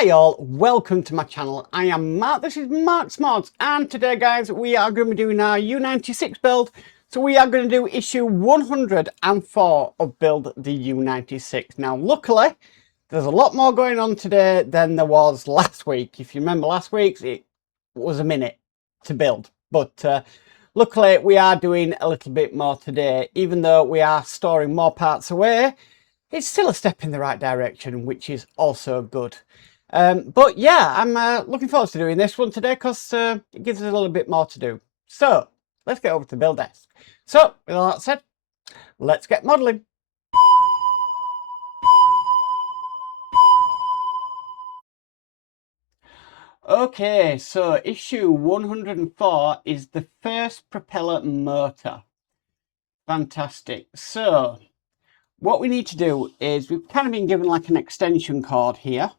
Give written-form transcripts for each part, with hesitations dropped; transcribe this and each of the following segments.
Hi all, welcome to my channel. I am Mark, this is Mark's Mods, and today guys we are going to be doing our U96 build. So we are going to do issue 104 of Build the U96. Now luckily there's a lot more going on today than there was last week. If you remember last week's, it was a minute to build, but luckily we are doing a little bit more today. Even though we are storing more parts away, it's still a step in the right direction, which is also good. But yeah, I'm looking forward to doing this one today because it gives us a little bit more to do. So let's get over to the build desk. So with all that said, let's get modelling. Okay, so issue 104 is the first propeller motor. Fantastic. So what we need to do is we've kind of been given like an extension cord here.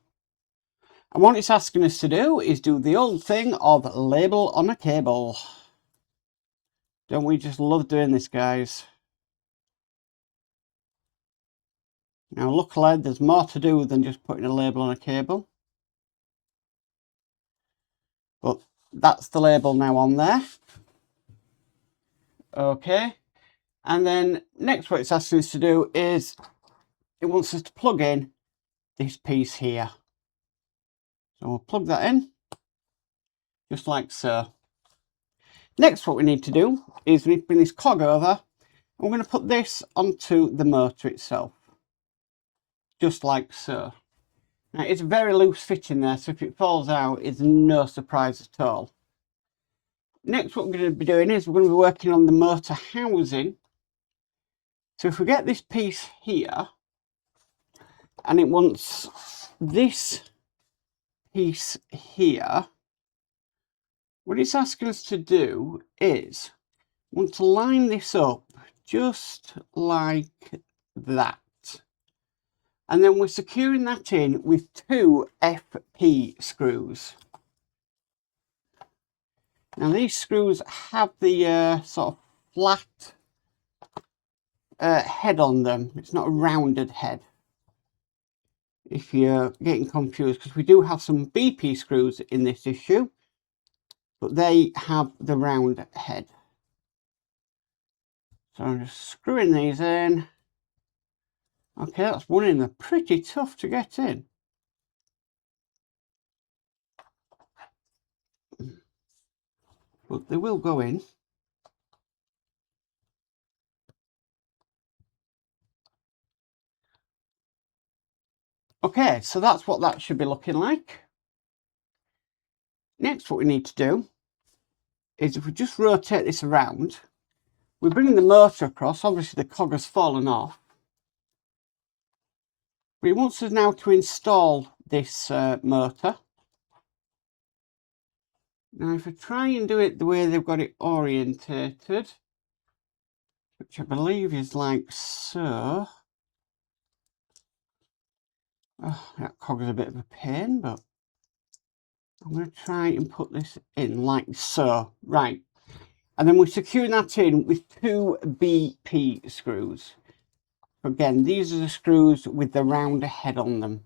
And what it's asking us to do is do the old thing of label on a cable. Don't we just love doing this, guys? Now, luckily, there's more to do than just putting a label on a cable. But that's the label now on there. Okay. And then next what it's asking us to do is it wants us to plug in this piece here. So we'll plug that in, just like so. Next, what we need to do is we need to bring this cog over. And we're going to put this onto the motor itself, just like so. Now, it's a very loose fitting there, so if it falls out, it's no surprise at all. Next, what we're going to be doing is we're going to be working on the motor housing. So if we get this piece here, and it wants this piece here, what it's asking us to do is want to line this up just like that. And then we're securing that in with 2 FP screws. Now these screws have the sort of flat head on them. It's not a rounded head, if you're getting confused, because we do have some BP screws in this issue, but they have the round head. So I'm just screwing these in. Okay, that's one in. They're pretty tough to get in. But they will go in. Okay, so that's what that should be looking like. Next, what we need to do is if we just rotate this around, we bring the motor across. Obviously, the cog has fallen off. But it wants us now to install this motor. Now, if I try and do it the way they've got it orientated, which I believe is like so. Oh, that cog is a bit of a pain, but I'm going to try and put this in like so. Right. And then we're securing that in with 2 BP screws. Again, these are the screws with the round head on them.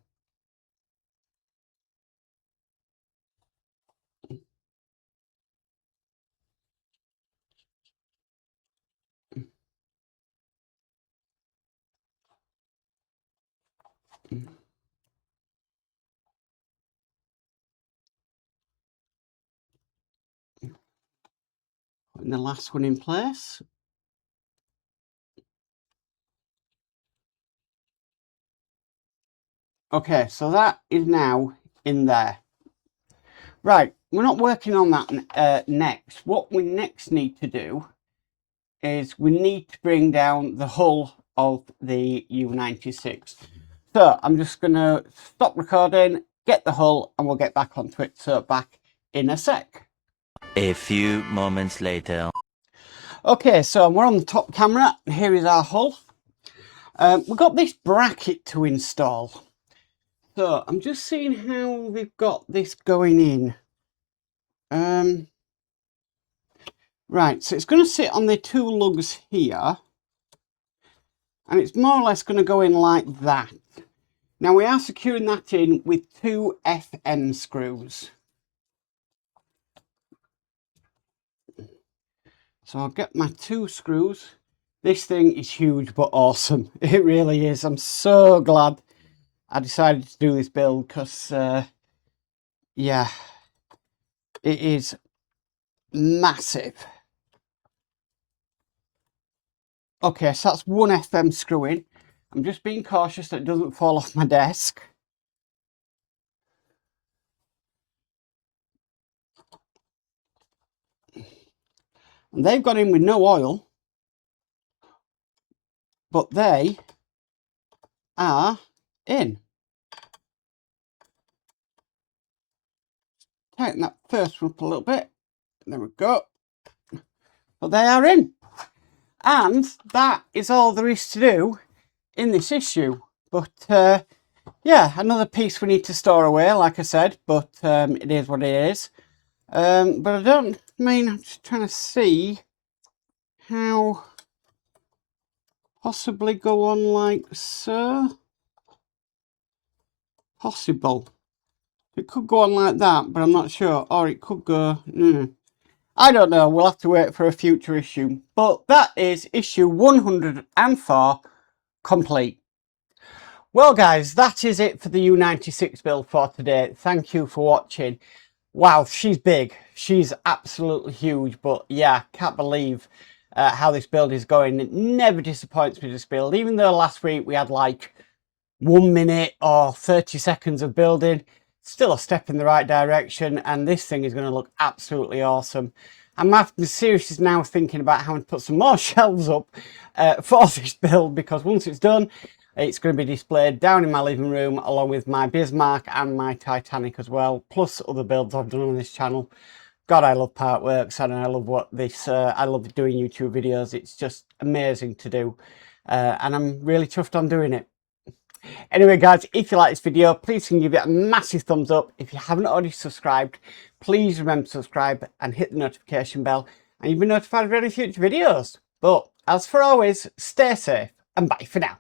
Putting the last one in place. Okay, so that is now in there. Right, we're not working on that next. What we next need to do is we need to bring down the hull of the U96. So I'm just going to stop recording, get the hull, and we'll get back onto it. So back in a sec. A few moments later. Okay, so we're on the top camera. Here is our hull. We've got this bracket to install. So I'm just seeing how we've got this going in. Right, so it's going to sit on the 2 lugs here. And it's more or less going to go in like that. Now we are securing that in with 2 FM screws. So I'll get my 2 screws. This thing is huge but awesome. It really is. I'm so glad I decided to do this build because, yeah, it is massive. Okay, so that's 1 FM screw in. I'm just being cautious that it doesn't fall off my desk. And they've gone in with no oil, but they are in. Tighten that first one up a little bit. There we go. But they are in. And that is all there is to do in this issue. But yeah, another piece we need to store away, like I said, but it is what it is. But I'm just trying to see how possibly go on like so. Possible. It could go on like that, but I'm not sure. Or it could go... I don't know. We'll have to wait for a future issue. But that is issue 104 complete. Well, guys, that is it for the U96 build for today. Thank you for watching. Wow, she's big. She's absolutely huge. But yeah, can't believe how this build is going. It never disappoints me, this build. Even though last week we had like 1 minute or 30 seconds of building, still a step in the right direction, and this thing is going to look absolutely awesome. I'm seriously now thinking about having to put some more shelves up for this build, because once it's done, it's going to be displayed down in my living room along with my Bismarck and my Titanic as well, plus other builds I've done on this channel. God, I love Partworks, and I love what this, I love doing YouTube videos. It's just amazing to do, and I'm really chuffed on doing it. Anyway, guys, if you like this video, please can give it a massive thumbs up. If you haven't already subscribed, please remember to subscribe and hit the notification bell, and you'll be notified of any future videos. But as for always, stay safe and bye for now.